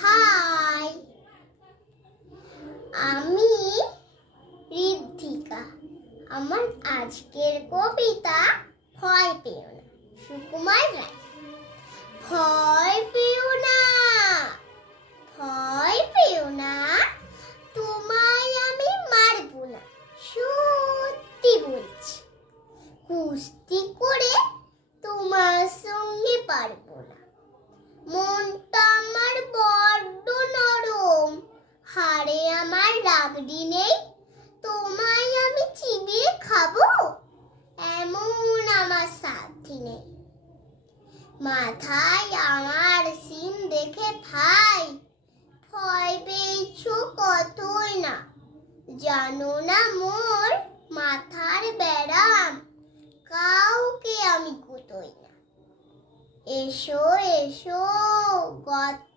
High, আমি ঋদ্ধিকা। আমার আজকের কবিতা ভয় পেও না, সুকুমার রায়। ভয় পেও না, ভয় পেও না, তোমায় আমি মারবো না, সত্যি বলছি। কুস্তি করে তোমার সঙ্গে পারবো না। মনটা আমার বড্ড নরম, হাড়ে আমার রাগড়ি নেই। তোমায় আমি চিবিয়ে খাবো, এমন আমার সাধ্যি নেই। মাথায় আমার সিন দেখে ভাই, ভয় পেয়েছো কতই না। জানো না মোর মাথার ব্যারাম, কাউকে আমি কুতোই না। এসো এসো, গত